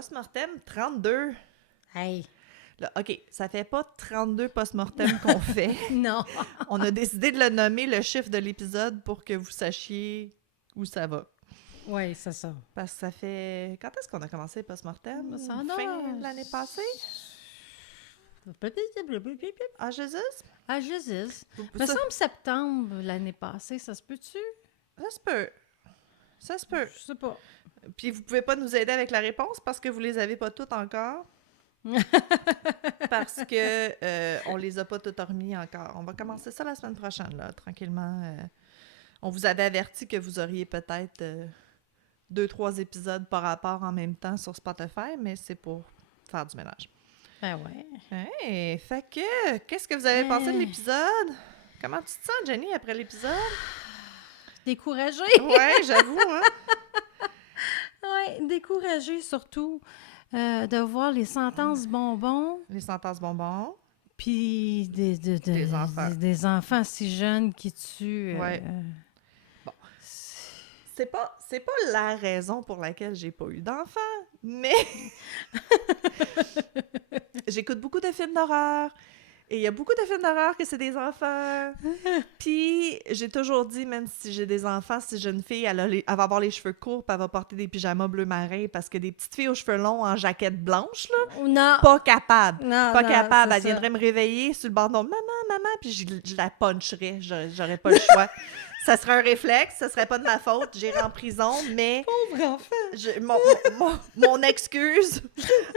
post-mortem 32. Hey! Là, OK, ça fait pas 32 post-mortem qu'on fait. Non! On a décidé de le nommer le chiffre de l'épisode pour que vous sachiez où ça va. Oui, c'est ça. Parce que ça fait... Quand est-ce qu'on a commencé post-mortem? Ça en a- Fin de l'année passée? Ah, Jésus? Ah, Jésus. Me Ça, semble septembre l'année passée, ça se peut-tu? ça se peut. Ça se peut. Je sais pas. Puis vous pouvez pas nous aider avec la réponse parce que vous les avez pas toutes encore. Parce que on les a pas toutes remis encore. On va commencer ça la semaine prochaine, là, tranquillement. On vous avait averti que vous auriez peut-être 2-3 épisodes par rapport en même temps sur Spotify, mais c'est pour faire du ménage. Ben ouais. Hey, fait que, qu'est-ce que vous avez pensé de l'épisode? Comment tu te sens, Jenny, après l'épisode? Découragée. Ouais, j'avoue, hein? Ouais, découragée surtout de voir les sentences bonbons, Les sentences bonbons. puis Des enfants. des enfants si jeunes qui tuent. Ouais. Bon. C'est pas la raison pour laquelle j'ai pas eu d'enfant, mais j'écoute beaucoup de films d'horreur. Et il y a beaucoup de films d'horreur que c'est des enfants. Puis j'ai toujours dit, même si j'ai des enfants, si j'ai une fille, elle va avoir les cheveux courts, puis elle va porter des pyjamas bleu marin, parce que des petites filles aux cheveux longs en jaquette blanche, là, Non. pas capable. Non, Pas non, capable. c'est Elle ça. viendrait me réveiller sur le bord de maman, puis je la puncherais. J'aurais pas le choix. Ça serait un réflexe, ça serait pas de ma faute. J'irais en prison, mais Pauvre enfant. mon excuse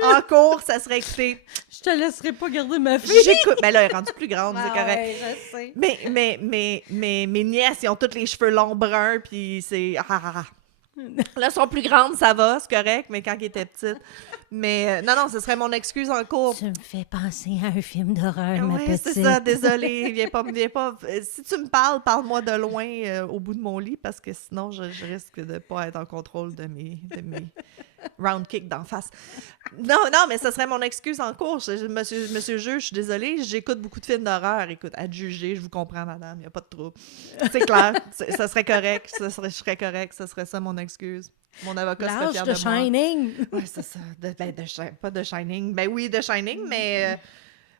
en cours, ça serait écouter. Je te laisserai pas garder ma fille. J'écoute. Ben là, elle est rendue plus grande, c'est correct. Ouais, je sais. Mais mes nièces, ils ont tous les cheveux longs bruns, puis c'est... Là, elles sont plus grandes, ça va, c'est correct, mais quand ils étaient petites... Mais non, ce serait mon excuse en cours. Tu me fais penser à un film d'horreur, ma Oui, petite. c'est ça, désolée. Viens pas. Si tu me parles, parle-moi de loin au bout de mon lit, parce que sinon, je risque de pas être en contrôle de mes round kicks d'en face. Non, mais ça serait mon excuse en cours. Monsieur juge, je suis désolée, j'écoute beaucoup de films d'horreur. Écoute, à te juger, je vous comprends, madame, il n'y a pas de trouble. C'est clair, ça serait correct, je serais correct, ça serait ça mon excuse. Mon avocat serait L'âge fier de de moi. Shining. Oui, c'est ça. Pas de Shining. Ben oui, de Shining, mais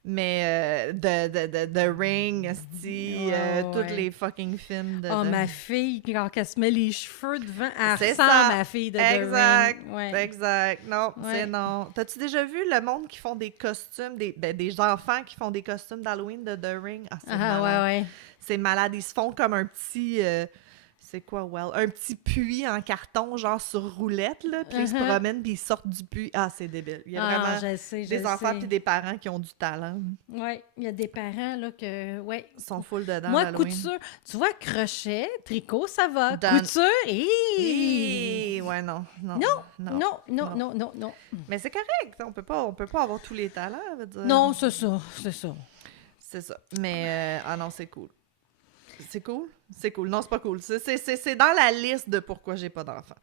de Ring, esti, tous ouais. les fucking films de... Oh, ma fille, quand elle se met les cheveux devant, elle C'est ressemble ça. à ma fille de Exact, The Ring. Ouais. exact. Non, Ouais. c'est non. T'as-tu déjà vu le monde qui font des costumes, des enfants qui font des costumes d'Halloween de The Ring? Ah, c'est Ah, malade. ouais. C'est malade. Ils se font comme un petit... c'est quoi, un petit puits en carton, genre sur roulette, là, puis ils se promènent, puis ils sortent du puits. Ah, c'est débile. Il y a vraiment je sais, des enfants puis des parents qui ont du talent. Oui, il y a des parents, là, que... Ouais. Ils sont full dedans, Moi, l'Halloween. couture, tu vois, crochet, tricot, ça va. Dans- Couture, Ouais, non. Non. Mais c'est correct, on peut pas avoir tous les talents, je veux dire. Non, c'est ça. C'est ça. Mais, non, c'est cool. C'est cool? C'est cool. Non, c'est pas cool. C'est dans la liste de pourquoi j'ai pas d'enfant.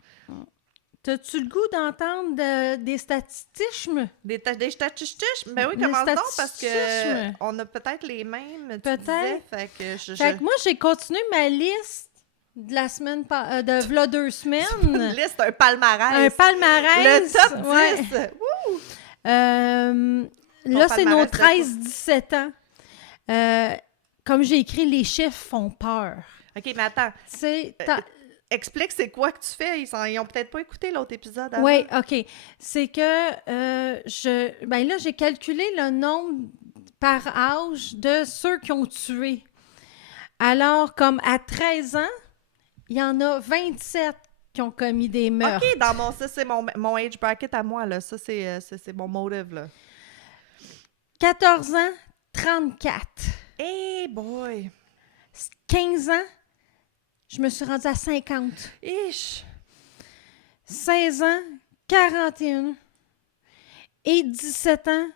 T'as-tu le goût d'entendre des statistiques? Des statistiques? Ben oui, Des commence donc, parce que statistiques. on a peut-être les mêmes, tu Peut-être. disais, fait que Fait que moi, j'ai continué ma liste de la semaine... de v'là 2 semaines. Une liste, un palmarès. Un palmarès. Le top 10! Ouais. Wouh! Là, c'est nos palmarès de 13-17 ans. Comme j'ai écrit, les chiffres font peur. OK, mais attends. Tu sais, Explique c'est quoi que tu fais. Ils ont peut-être pas écouté l'autre épisode avant. oui, OK. C'est que ben là, j'ai calculé le nombre par âge de ceux qui ont tué. Alors, comme à 13 ans, il y en a 27 qui ont commis des meurtres. OK, ça, c'est mon age bracket à moi, là. Ça, c'est mon motive, là. 14 ans, 34. Hey boy! 15 ans, je me suis rendue à 50. Ish! 16 ans, 41. Et 17 ans,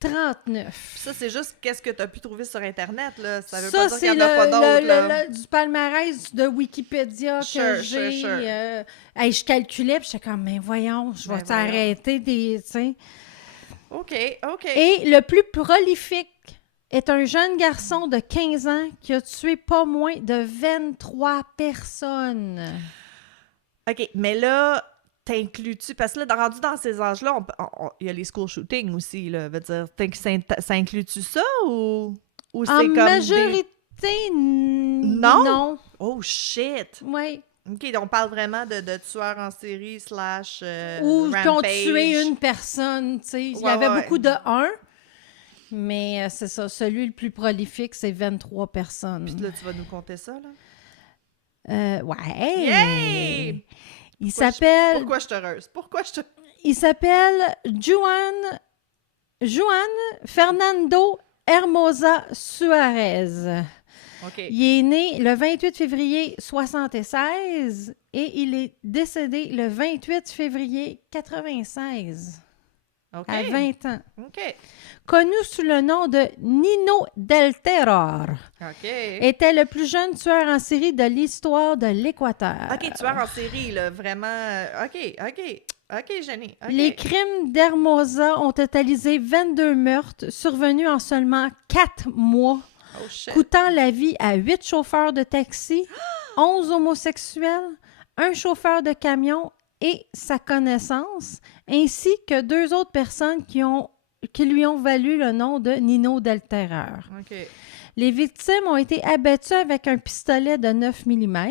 39. Ça, c'est juste qu'est-ce que tu as pu trouver sur Internet, là. Ça veut Ça, pas dire c'est qu'il n'y en a pas d'autres, là. du palmarès de Wikipédia que j'ai. Sure. Hey, je calculais, puis j'étais comme, mais voyons, je vais t'arrêter des... tu sais. OK. Et le plus prolifique est un jeune garçon de 15 ans qui a tué pas moins de 23 personnes. OK, mais là, t'inclus-tu? Parce que là, rendu dans ces âges-là, il y a les school shootings aussi, là. Veut dire, ça inclut-tu ça ou c'est En comme majorité, Non? non. Oh, shit! Oui. OK, on parle vraiment de tueurs en série / Ou qui ont rampage. tué une personne, tu sais. Il y Ouais, avait ouais, beaucoup de 1, mais c'est ça. Celui le plus prolifique, c'est 23 personnes. Puis là, tu vas nous compter ça, là? Ouais. Yay! Il s'appelle... Pourquoi je suis heureuse? Pourquoi je te... Il s'appelle Juan Fernando Hermosa Suarez. OK. Il est né le 28 février 1976 et il est décédé le 28 février 1996, OK. à 20 ans. OK. Connu sous le nom de Nino del Terror, OK. était le plus jeune tueur en série de l'histoire de l'Équateur. OK, tueur en série, là, vraiment... OK, Jenny. OK. Les crimes d'Hermosa ont totalisé 22 meurtres survenus en seulement 4 mois, Oh, shit. coûtant la vie à 8 chauffeurs de taxi, 11 homosexuels, un chauffeur de camion et sa connaissance, ainsi que 2 autres personnes qui lui ont valu le nom de Nino del Terror. OK. Les victimes ont été abattues avec un pistolet de 9 mm.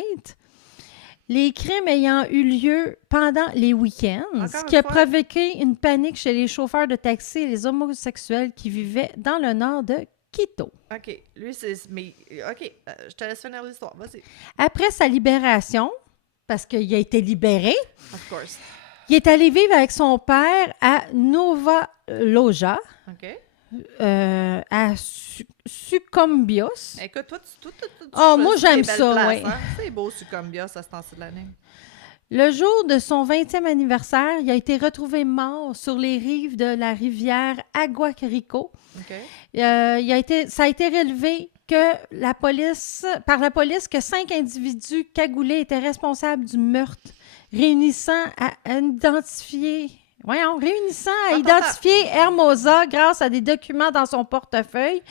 Les crimes ayant eu lieu pendant les week-ends, Encore ce une qui a fois. provoqué une panique chez les chauffeurs de taxi et les homosexuels qui vivaient dans le nord de Quito. OK. Lui, c'est... Mais... OK. Je te laisse finir l'histoire. Vas-y. Après sa libération, parce qu'il a été libéré, Of course. il est allé vivre avec son père à Nova Loja, OK. à Sucombios. Écoute, toi, tu Ah, moi, choisis j'aime des belles ça, places, ouais. hein? C'est beau, Sucombios, à ce temps-ci de l'année. Le jour de son 20e anniversaire, il a été retrouvé mort sur les rives de la rivière Aguacarico. OK. Ça a été relevé par la police que 5 individus cagoulés étaient responsables du meurtre, réunissant à identifier Hermosa grâce à des documents dans son portefeuille,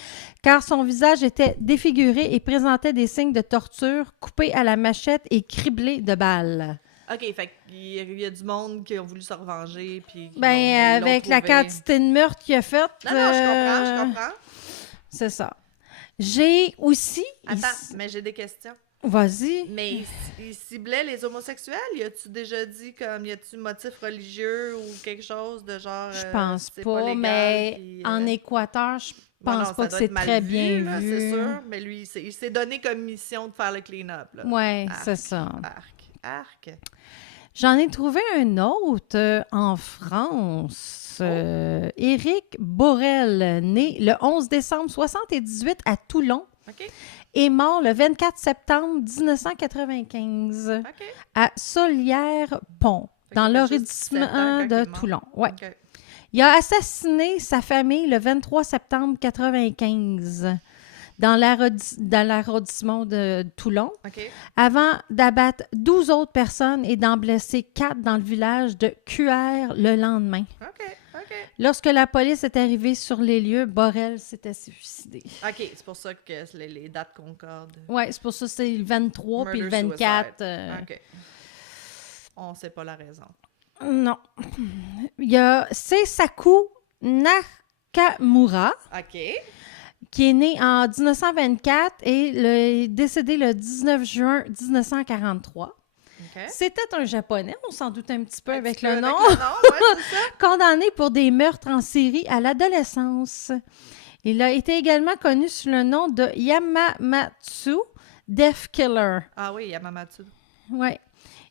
car son visage était défiguré et présentait des signes de torture, coupé à la machette et criblé de balles. OK, fait qu'il y a du monde qui a voulu se revenger, puis... Avec la quantité de meurtres qu'il a fait... Non, je comprends. C'est ça. J'ai aussi... Attends, mais j'ai des questions. Vas-y. Mais il ciblait les homosexuels? Y a-tu déjà dit comme, y a-tu motif religieux ou quelque chose de genre... Je pense c'est pas, légal, mais puis, en Équateur, je pense non, pas ça que doit c'est être mal très vu, bien là, vu. c'est sûr. Mais lui, il s'est donné comme mission de faire le clean-up, là. Ouais, Arc, c'est ça. Arc. J'en ai trouvé un autre en France. Éric Borel, né le 11 décembre 1978 à Toulon, OK, est mort le 24 septembre 1995 OK. à Solière-Pont, Fait dans qu'il avait juste 17 ans l'arrondissement quand de il est mort. Toulon. Ouais. OK. Il a assassiné sa famille le 23 septembre 1995 dans l'arrondissement de Toulon, OK. avant d'abattre 12 autres personnes et d'en blesser 4 dans le village de QR le lendemain. OK. Lorsque la police est arrivée sur les lieux, Borel s'était suicidé. OK, c'est pour ça que les dates concordent. Oui, c'est pour ça que c'est le 23 puis le Murder, 24. suicide. OK. On ne sait pas la raison. Non. Il y a Seisaku Nakamura, OK. qui est né en 1924 et décédé le 19 juin 1943. OK. C'était un Japonais, on s'en doute un petit peu avec le nom, Ouais, c'est ça. condamné pour des meurtres en série à l'adolescence. Il a été également connu sous le nom de Yamamatsu Death Killer. Ah oui, Yamamatsu. Ouais.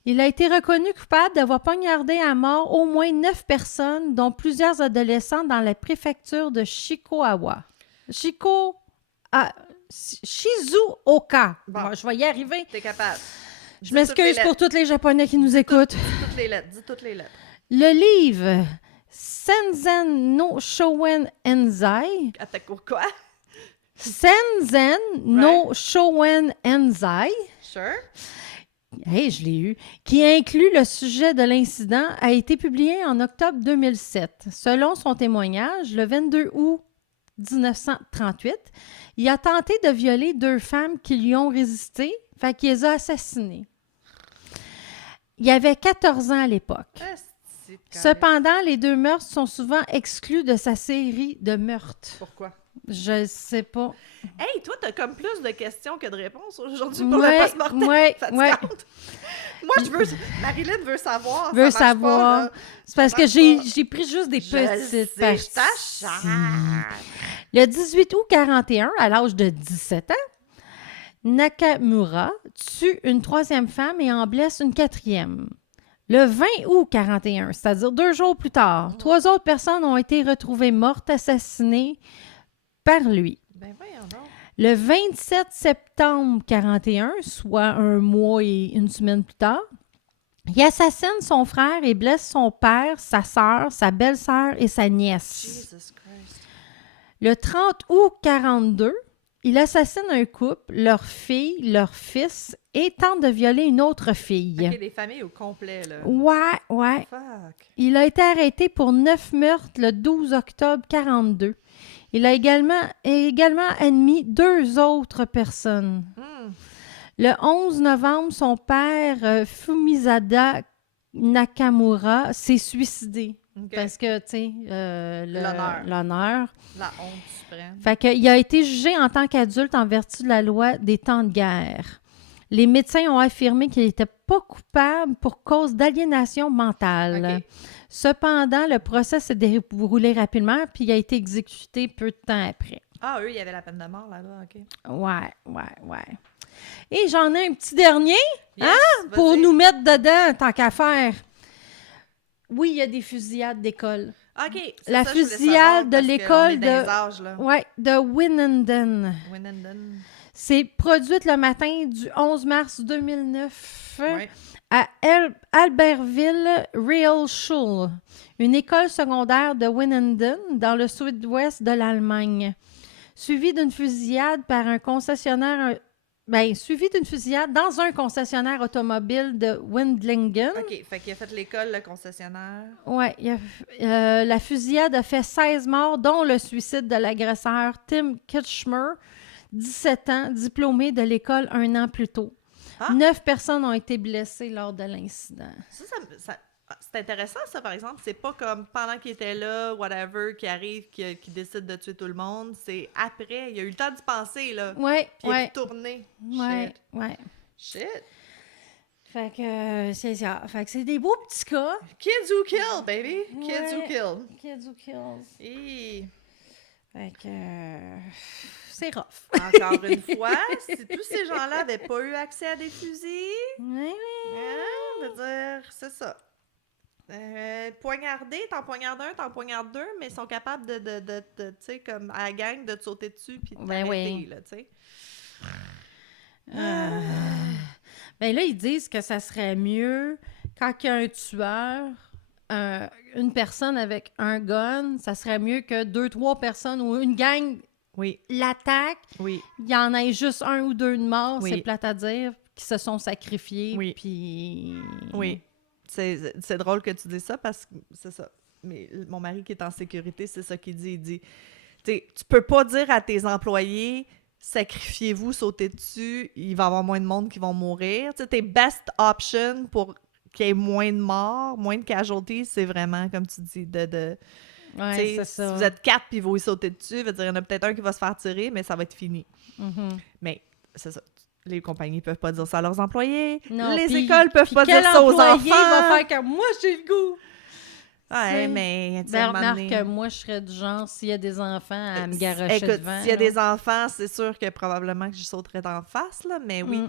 Il a été reconnu coupable d'avoir poignardé à mort au moins 9 personnes, dont plusieurs adolescents dans la préfecture de Shizuoka. Bon. Bon, je vais y arriver. T'es capable. Je m'excuse pour tous les Japonais qui nous écoutent. Dis toutes les lettres. Le livre Senzen no Shouen Enzai. Attends, quoi? Senzen no Shouen Enzai. Sure. Hey, je l'ai eu. Qui inclut le sujet de l'incident, a été publié en octobre 2007. Selon son témoignage, le 22 août 1938, il a tenté de violer 2 femmes qui lui ont résisté, fait qu'il les a assassinées. Il avait 14 ans à l'époque. C'est correct. Cependant, les 2 meurtres sont souvent exclus de sa série de meurtres. Pourquoi? Je sais pas. Hey, toi, t'as comme plus de questions que de réponses aujourd'hui pour le post-mortem. Ouais. Moi, Marilyn veut savoir. Veut ça marche savoir. pas, là. C'est parce Ça que marche j'ai pris juste des petites je parties. t'achète. Le 18 août 41, à l'âge de 17 ans, Nakamura tue une 3e femme et en blesse une 4e. Le 20 août 41, c'est-à-dire 2 jours plus tard, 3 autres personnes ont été retrouvées mortes, assassinées par lui. Ben voyons donc. Le 27 septembre 41, soit 1 mois et 1 semaine plus tard, il assassine son frère et blesse son père, sa sœur, sa belle-sœur et sa nièce. Jesus Christ. Le 30 août 42, il assassine un couple, leur fille, leur fils, et tente de violer une autre fille. OK, des familles au complet, là. Ouais. Fuck. Il a été arrêté pour 9 meurtres le 12 octobre 42. Il a également admis 2 autres personnes. Le 11 novembre, son père, Fumizada Nakamura, s'est suicidé. OK. Parce que, tu sais, l'honneur. La honte suprême. Fait qu'il a été jugé en tant qu'adulte en vertu de la loi des temps de guerre. Les médecins ont affirmé qu'il n'était pas coupable pour cause d'aliénation mentale. OK. Cependant, le procès s'est déroulé rapidement puis il a été exécuté peu de temps après. Ah, eux, il y avait la peine de mort là-bas, OK. Ouais. Et j'en ai un petit dernier, Yes, pour vas-y. nous mettre dedans, tant qu'à faire. Oui, il y a des fusillades d'école. OK. c'est La ça, je voulais fusillade savoir, de parce l'école qu'on est dans les de- âges, là. Ouais, de Winnenden. Winnenden. C'est produite le matin du 11 mars 2009 Ouais. à Albertville Real Schule, une école secondaire de Winnenden dans le sud-ouest de l'Allemagne. Suivi d'une fusillade dans un concessionnaire automobile de Windlingen. OK, fait qu'il a fait l'école, le concessionnaire. Ouais, la fusillade a fait 16 morts, dont le suicide de l'agresseur Tim Kitchener, 17 ans, diplômé de l'école 1 an plus tôt. Ah. 9 personnes ont été blessées lors de l'incident. C'est intéressant, ça, par exemple. C'est pas comme pendant qu'il était là, whatever, qui arrive, qui décide de tuer tout le monde. C'est après. Il a eu le temps d'y penser, là. Ouais, Puis il a ouais, retourné. ouais. Shit. Fait que c'est ça. Fait que c'est des beaux petits cas. Kids who kill, baby. Kids who Ouais. kill. Kids who kills. Et Fait que c'est rough. encore une fois, si tous ces gens-là n'avaient pas eu accès à des fusils, Ouais. je veux dire, c'est ça. Poignarder, t'en poignardes un, t'en poignardes 2, mais ils sont capables de tu sais, comme à la gang, de te sauter dessus puis de Ben t'arrêter, oui. là, tu sais. Ben là, ils disent que ça serait mieux quand il y a un tueur, une personne avec un gun, ça serait mieux que 2-3 personnes ou une gang Oui, l'attaque, oui. il y en ait juste 1 ou 2 de morts, Oui. c'est plate à dire, qui se sont sacrifiés, Oui. puis... Oui. C'est drôle que tu dises ça parce que c'est ça. Mais mon mari qui est en sécurité, c'est ça qu'il dit. Il dit, tu peux pas dire à tes employés, sacrifiez-vous, sautez dessus, il va y avoir moins de monde qui vont mourir. Tu sais, tes best options pour qu'il y ait moins de morts, moins de casualties, c'est vraiment, comme tu dis, Ouais, tu sais, c'est si ça. vous êtes 4 puis vous y sautez dessus, veut dire, il y en a peut-être un qui va se faire tirer, mais ça va être fini. Mhm. Mais c'est ça. Les compagnies peuvent pas dire ça à leurs employés. Non, les puis- écoles peuvent puis pas quel dire ça aux employé enfants. va faire comme moi, j'ai le goût. Ouais, C'est- mais tu sais, Ben, à un moment remarque donné- que moi, je serais du genre, s'il y a des enfants, à me garocher Écoute, devant. s'il y a là. des enfants, c'est sûr que probablement que je sauterais d'en face, là, mais oui.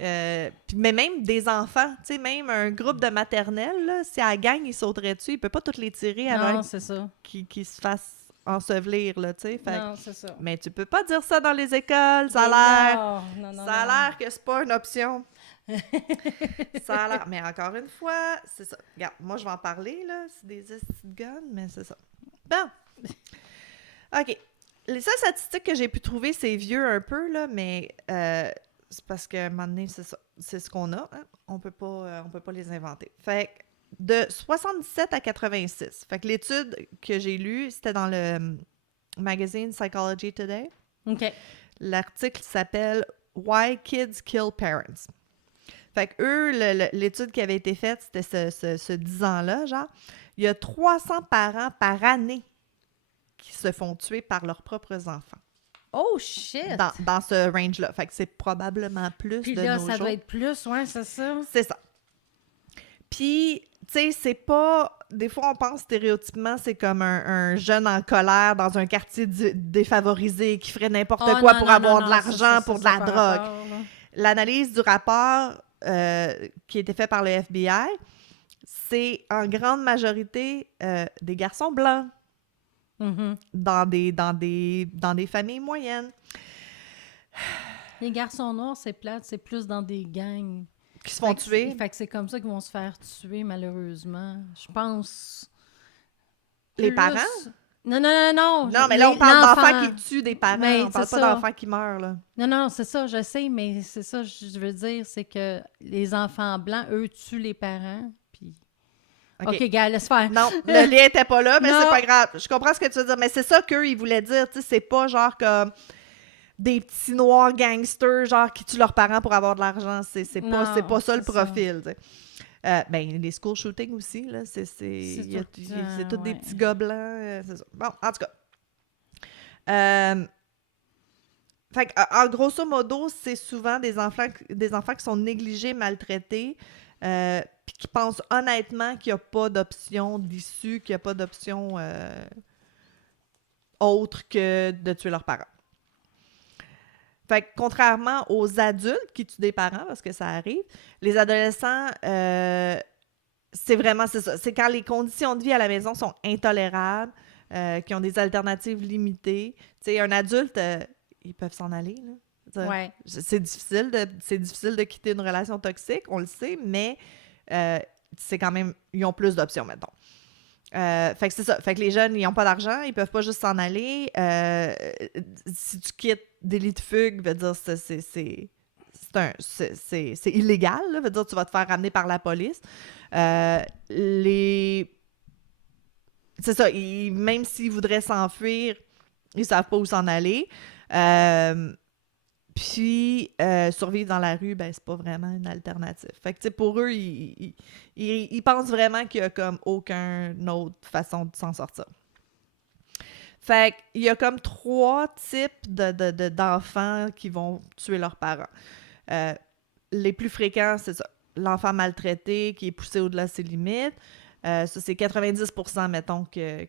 Mais même des enfants, tu sais, même un groupe de maternelle, là, si à la gang, ils sauteraient dessus, il peut pas toutes les tirer Non, avant c'est ça. qu'ils se fassent ensevelir, là, tu sais. Fait que- Non, c'est ça. Mais tu peux pas dire ça dans les écoles, ça a l'air... Non, Ça a l'air que c'est pas une option. Ça a l'air. Mais encore une fois, c'est ça. Regarde, moi, je vais en parler, là. C'est des estis de guns, mais c'est ça. Bon. OK. Les seules statistiques que j'ai pu trouver, c'est vieux un peu, là, mais c'est parce qu'à un moment donné, c'est ça. C'est ce qu'on a. Hein. On peut pas les inventer. Fait que de 77 à 86. Fait que l'étude que j'ai lue, c'était dans le magazine Psychology Today. OK. L'article s'appelle Why Kids Kill Parents. Fait que eux, l'étude qui avait été faite, c'était ce 10 ans-là, genre. Il y a 300 parents par année qui se font tuer par leurs propres enfants. Oh, shit! Dans ce range-là. Fait que c'est probablement plus Puis de là, nos ça jours. doit être plus, ouais, c'est ça. C'est ça. Puis, tu sais, c'est pas... Des fois, on pense stéréotypement, c'est comme un jeune en colère dans un quartier défavorisé qui ferait n'importe quoi pour avoir de l'argent, pour de la drogue. L'analyse du rapport qui a été fait par le FBI, c'est en grande majorité des garçons blancs Mm-hmm. dans des familles moyennes. Les garçons noirs, c'est plate, c'est plus dans des gangs. Qui se font tuer. Fait que c'est comme ça qu'ils vont se faire tuer, malheureusement. Je pense... Les parents? Non. Non, mais là, on parle d'enfants qui tuent des parents. Mais on parle pas d'enfants qui meurent, là. Non, c'est ça, je sais, mais c'est ça, je veux dire, c'est que les enfants blancs, eux, tuent les parents, puis... OK, gars, laisse faire. Non, le lien était pas là, mais Non. c'est pas grave. Je comprends ce que tu veux dire, mais c'est ça qu'eux, ils voulaient dire, tu sais, c'est pas genre comme des petits noirs gangsters, genre qui tuent leurs parents pour avoir de l'argent. C'est pas ça le profil, tu sais. Ben, les school shootings aussi, là, c'est tous des petits gars blancs, c'est ça. Bon, en tout cas. Fait que, en grosso modo, c'est souvent des enfants qui sont négligés, maltraités, puis qui pensent honnêtement qu'il n'y a pas d'option d'issue, qu'il n'y a pas d'option autre que de tuer leurs parents. Fait que, contrairement aux adultes qui tuent des parents, parce que ça arrive, les adolescents, c'est ça. C'est quand les conditions de vie à la maison sont intolérables, qui ont des alternatives limitées. Tu sais, un adulte, ils peuvent s'en aller, là. Ouais. C'est difficile de quitter une relation toxique, on le sait, mais c'est quand même... Ils ont plus d'options, mettons. Fait que c'est ça. Fait que les jeunes, ils n'ont pas d'argent, ils peuvent pas juste s'en aller. Si tu quittes des lits de fugue, veut dire c'est illégal, là, veut dire tu vas te faire ramener par la police. C'est ça, même s'ils voudraient s'enfuir, ils savent pas où s'en aller. Puis, survivre dans la rue, ben, c'est pas vraiment une alternative. Fait que, tu sais, pour eux, ils pensent vraiment qu'il y a comme aucune autre façon de s'en sortir. Fait qu'il y a comme 3 types d'enfants qui vont tuer leurs parents. Les plus fréquents, c'est ça. L'enfant maltraité qui est poussé au-delà de ses limites. Ça, c'est 90%, mettons, que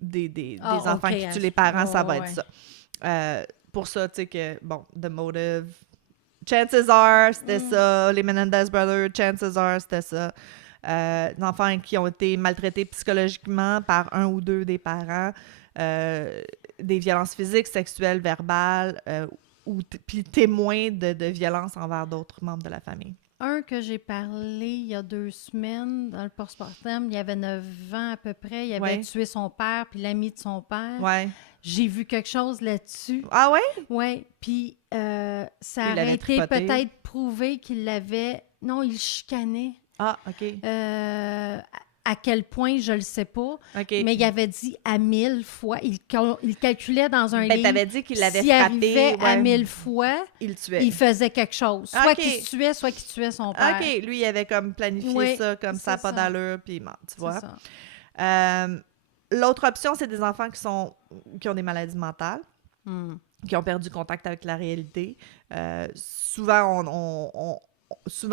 des enfants qui tuent les parents, ça va être ça. Pour ça, tu sais que, bon, The Motive, chances are, c'était ça. Les Menendez Brothers, chances are, c'était ça. Des enfants qui ont été maltraités psychologiquement par un ou deux des parents, des violences physiques, sexuelles, verbales, puis témoins de violences envers d'autres membres de la famille. Un que j'ai parlé il y a 2 semaines dans le postpartum, il avait 9 ans à peu près, il avait tué son père puis l'ami de son père. Ouais. J'ai vu quelque chose là-dessus. Ah ouais? Oui, puis ça aurait été peut-être prouvé qu'il l'avait... Non, il chicanait. Ah, OK. À quel point, je le sais pas. Okay. Mais il avait dit à 1000 fois. Il calculait dans un livre. T'avais dit qu'il l'avait frappé. S'il arrivait à 1000 fois, il tuait. Il faisait quelque chose. Soit qu'il tuait, soit qu'il tuait son père. OK. Lui, il avait comme planifié ça, comme ça, pas d'allure, puis il ment, tu vois. L'autre option, c'est des enfants qui ont des maladies mentales, qui ont perdu contact avec la réalité. Souvent,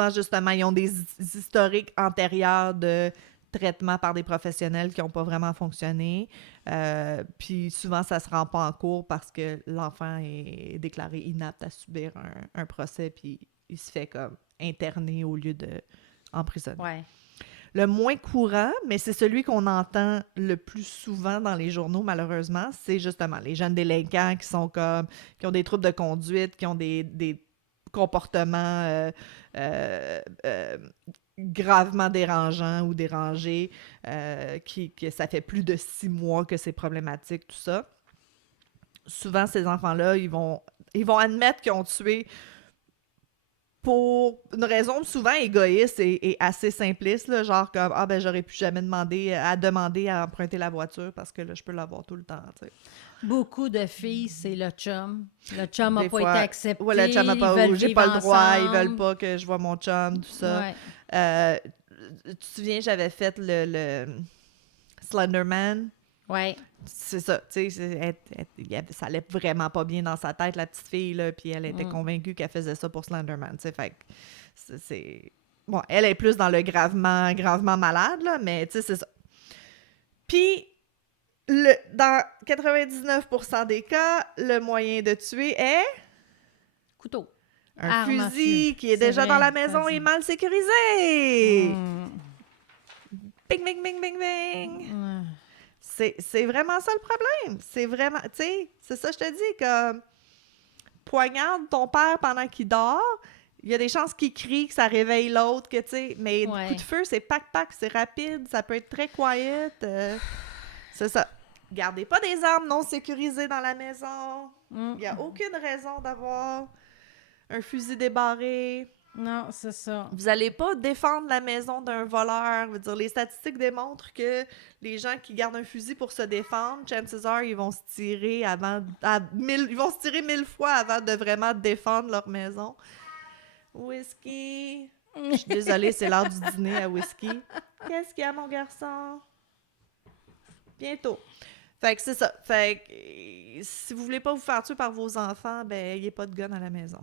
justement, ils ont des historiques antérieurs de traitement par des professionnels qui n'ont pas vraiment fonctionné. Puis souvent, ça ne se rend pas en cours parce que l'enfant est déclaré inapte à subir un procès, puis il se fait comme interner au lieu de emprisonner. Ouais. Le moins courant, mais c'est celui qu'on entend le plus souvent dans les journaux, malheureusement, c'est justement les jeunes délinquants qui ont des troubles de conduite, qui ont des comportements gravement dérangeants ou dérangés, que ça fait plus de 6 mois que c'est problématique, tout ça. Souvent, ces enfants-là, ils vont admettre qu'ils ont tué pour une raison souvent égoïste et assez simpliste, là, genre comme « Ah, ben j'aurais pu jamais demander à emprunter la voiture parce que là, je peux l'avoir tout le temps. » tu sais. Beaucoup de filles, c'est le chum. Le chum n'a Des pas fois, été accepté. ouais, le chum n'a Ils pas, veulent ou j'ai vivre pas le droit, ils veulent ensemble. pas que je vois mon chum, tout ça. Ouais. Tu te souviens, j'avais fait le Slenderman. Ouais. C'est ça, tu sais, ça allait vraiment pas bien dans sa tête, la petite fille, là, puis elle était convaincue qu'elle faisait ça pour Slenderman, tu sais, fait que c'est... Bon, elle est plus dans le gravement malade, là, mais tu sais, c'est ça. Puis, dans 99% des cas, le moyen de tuer est... Couteau. Un Arme à fusil feu. qui est C'est déjà vrai, dans la t'as maison dit. et mal sécurisé. Mm. Bing, bing, bing, bing, bing. Ouais. C'est vraiment ça le problème. C'est vraiment, tu sais, c'est ça je te dis, comme poignarde ton père pendant qu'il dort, il y a des chances qu'il crie, que ça réveille l'autre, que tu sais, mais Ouais. coup de feu, c'est pac-pac, c'est rapide, ça peut être très quiet. C'est ça. Gardez pas des armes non sécurisées dans la maison. Il n'y a aucune raison d'avoir un fusil débarré. Non, c'est ça. Vous n'allez pas défendre la maison d'un voleur. Je veux dire, les statistiques démontrent que les gens qui gardent un fusil pour se défendre, chances are, ils vont se tirer ils vont se tirer 1000 fois avant de vraiment défendre leur maison. Whisky. Je suis désolée, c'est l'heure du dîner à Whisky. Qu'est-ce qu'il y a, mon garçon? Bientôt. Fait que c'est ça. Fait que si vous voulez pas vous faire tuer par vos enfants, ben, il n'y a pas de gun à la maison.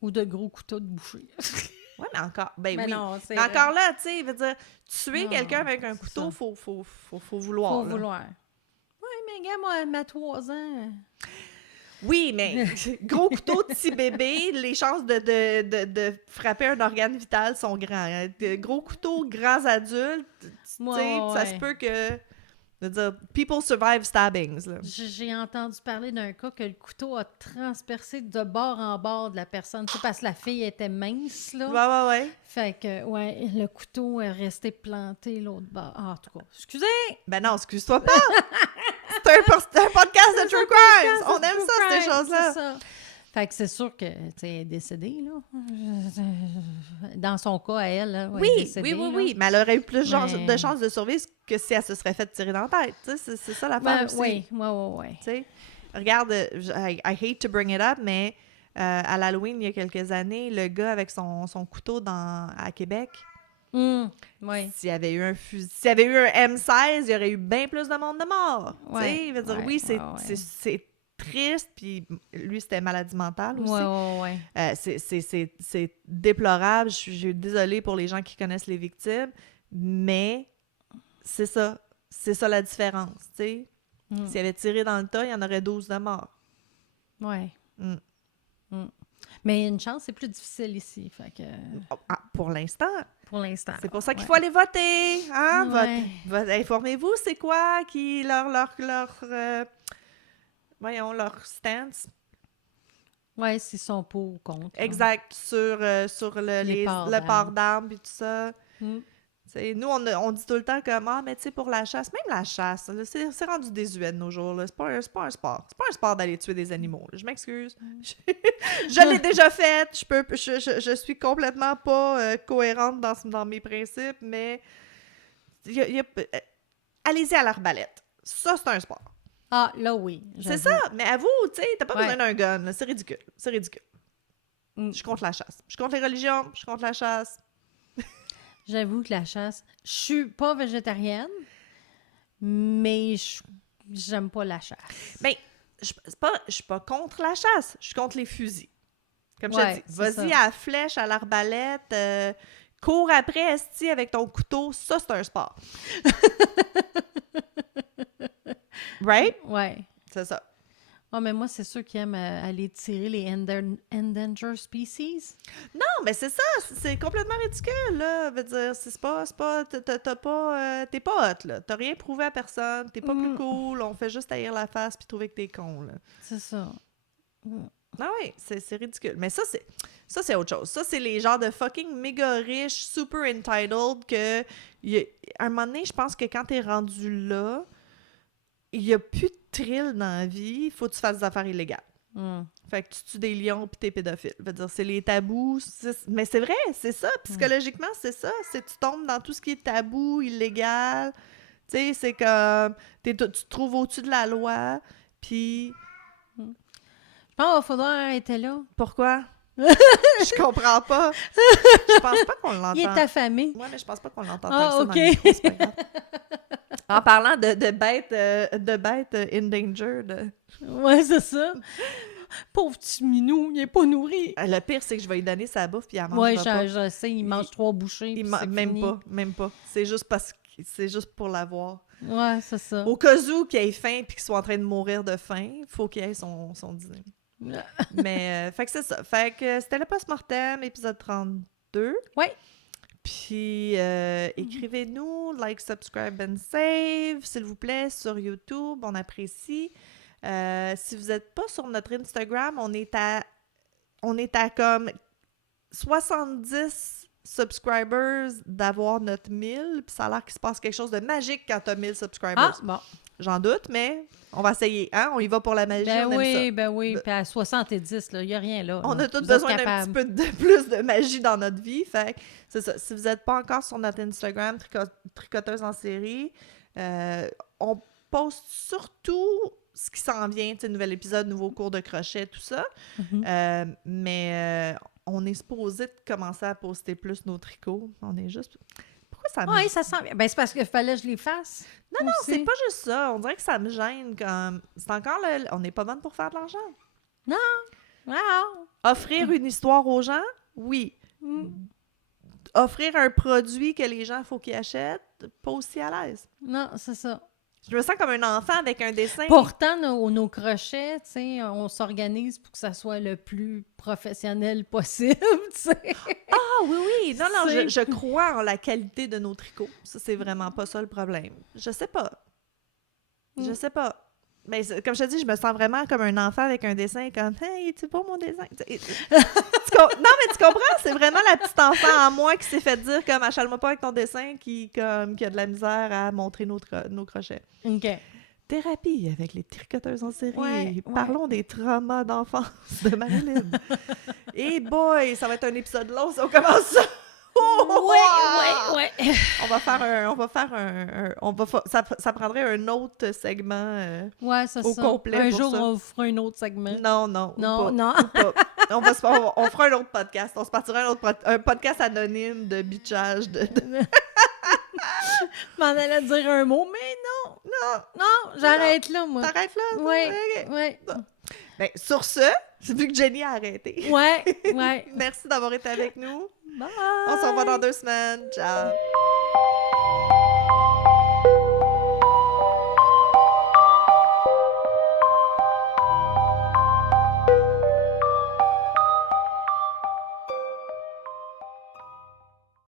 Ou de gros couteaux de boucher. Ouais, mais encore, ben Mais oui. non, c'est Mais encore là, tu sais, veut dire, tuer Non, quelqu'un avec un c'est couteau, ça. faut vouloir. Faut là. vouloir. Oui, mais gars, moi, elle a 3 ans. Oui, mais gros couteau, petit bébé, les chances de frapper un organe vital sont grands. De gros couteaux, grands adultes, tu sais, ça se peut que... Je veux dire, people survive stabbings, là. J'ai entendu parler d'un cas que le couteau a transpercé de bord en bord de la personne, tu sais, parce que la fille était mince, là. Ouais. Fait que, ouais, le couteau est resté planté l'autre bord. Ah, en tout cas, excusez! Ben non, excuse-toi pas! C'est un podcast de True Crimes! On aime ça, ces choses-là! C'est ça. Fait que c'est sûr que, tu sais, elle est décédée, là. Dans son cas, à elle, là, elle est décédée, là. Oui. Mais elle aurait eu plus Mais- de chances de survivre que si elle se serait fait tirer dans la tête. Tu sais, c'est ça l'affaire Ben, aussi. oui. Tu sais, regarde, I hate to bring it up, mais à l'Halloween, il y a quelques années, le gars avec son couteau à Québec, Oui. s'il y avait eu un M16, il y aurait eu bien plus de monde de mort. Tu Ouais, sais, je veux dire, ouais, oui, ouais. c'est triste, puis lui, c'était maladie mentale aussi. Ouais. C'est déplorable. Je suis désolée pour les gens qui connaissent les victimes, mais c'est ça. C'est ça la différence, tu sais. S'il avait tiré dans le tas, il y en aurait 12 de morts. Ouais. Mm. Mais une chance, c'est plus difficile ici. Fait que, Ah, pour l'instant. pour l'instant. C'est pour ça qu'il faut aller voter. Hein? Ouais. Informez-vous, c'est quoi qui leur stance. Ouais, s'ils sont pour ou contre. là. Exact, sur le port d'armes et tout ça. Mm. T'sais, nous, on dit tout le temps comme « Ah, mais tu sais, pour la chasse, même la chasse, là, c'est rendu désuet de nos jours. Là. C'est pas un sport. C'est pas un sport d'aller tuer des animaux. Là. Je m'excuse. Je l'ai déjà fait. Je suis complètement pas cohérente dans mes principes, mais allez-y à l'arbalète. Ça, c'est un sport. Ah, là, oui. C'est j'avoue. ça. Mais avoue, tu sais, t'as pas besoin d'un gun. Là. C'est ridicule. Je suis contre la chasse. Je suis contre les religions. Je suis contre la chasse. J'avoue que la chasse... Je suis pas végétarienne, mais j'aime pas la chasse. Mais je suis pas contre la chasse. Je suis contre les fusils. Comme je te dis, c'est vas-y ça. à la flèche, à l'arbalète, cours après, esti, avec ton couteau. Ça, c'est un sport. Right? Ouais. C'est ça. Ah, mais moi, c'est sûr qu'ils aiment aller tirer les endangered species. Non, mais c'est ça. C'est complètement ridicule, là. Veut dire, t'es pas hot, là. T'as rien prouvé à personne. T'es pas plus cool. On fait juste haïr la face puis trouver que t'es con, là. C'est ça. Ah oui, c'est ridicule. Mais ça, c'est autre chose. Ça, c'est les genres de fucking méga riches, super entitled que... À un moment donné, je pense que quand t'es rendu là, il y a plus de thrill dans la vie. Faut que tu fasses des affaires illégales. Fait que tu tues des lions puis t'es pédophile. Je veux dire, c'est les tabous. Mais c'est vrai, c'est ça. Psychologiquement, c'est ça. C'est tu tombes dans tout ce qui est tabou, illégal. Tu sais, c'est comme... tu te trouves au-dessus de la loi, puis... Je pense qu'il va falloir arrêter là. Pourquoi? Je comprends pas. Je pense pas qu'on l'entend. Il est affamé. Ouais, mais je pense pas qu'on l'entend Ah, tant que ça OK. dans le micro, c'est pas grave. En parlant de bêtes in danger, Ouais, c'est ça. Pauvre petit minou, il est pas nourri. le pire, c'est que je vais lui donner sa bouffe puis elle mangera Ouais, pas. je sais, il mange 3 bouchées. puis c'est Même fini. pas, même pas. C'est juste parce que c'est juste pour l'avoir. Ouais, c'est ça. Au cas où qu'il ait faim puis qu'il soit en train de mourir de faim, il faut qu'il ait son dîner. Mais, fait que c'est ça. Fait que c'était le post-mortem, épisode 32. Ouais. Puis, écrivez-nous, like, subscribe and save, s'il vous plaît, sur YouTube. On apprécie. Si vous n'êtes pas sur notre Instagram, on est à comme 70 subscribers d'avoir notre 1000. Puis ça a l'air qu'il se passe quelque chose de magique quand t'as 1000 subscribers. Ah, bon. J'en doute, mais on va essayer. Hein? On y va pour la magie, on aime ça. Ben oui. Puis à 70, il n'y a rien là. On là. a tous Vous êtes besoin d'un petit capable. peu de plus de magie dans notre vie. Fait que c'est ça. Si vous n'êtes pas encore sur notre Instagram, Tricoteuse en série, on poste surtout ce qui s'en vient, tu sais, nouvel épisode, nouveau cours de crochet, tout ça. Mhm. Mais on est supposé de commencer à poster plus nos tricots. On est juste... Pourquoi ça me... Oui, ça sent bien. Ben, c'est parce qu'il fallait que je les fasse. Non, aussi. c'est pas juste ça. On dirait que ça me gêne. Comme... C'est encore le... On n'est pas bonne pour faire de l'argent. Wow. Offrir une histoire aux gens? Oui. Mm. Offrir un produit que les gens, faut qu'ils achètent? Pas aussi à l'aise. Non, c'est ça. Je me sens comme un enfant avec un dessin. Pourtant, nos crochets, tu sais, on s'organise pour que ça soit le plus professionnel possible, tu sais. Ah oui. Non, C'est- je crois en la qualité de nos tricots. Ça, c'est vraiment pas ça le problème. Je sais pas. Je sais pas. Mais comme je te dis, je me sens vraiment comme un enfant avec un dessin comme « Hey, es-tu beau mon dessin? » Non, mais tu comprends? C'est vraiment la petite enfant en moi qui s'est fait dire comme « Achale-moi pas avec ton dessin » qui a de la misère à montrer nos crochets. OK. Thérapie avec les tricoteuses en série. Ouais. Parlons des traumas d'enfance de Marilyn. Et boy, ça va être un épisode long si on commence ça. Ouais. Ça prendrait un autre segment. Ouais, c'est Au ça. complet Un pour jour, ça. on fera un autre segment. Non. Pas. On fera un autre podcast. On se partira un podcast anonyme de bitchage. Je m'en allais dire un mot, mais non, j'arrête là, moi. T'arrêtes là? Ouais. Ben, sur ce, c'est vu que Jenny a arrêté. Ouais. Merci d'avoir été avec nous. Bye. On se revoit dans 2 semaines. Ciao!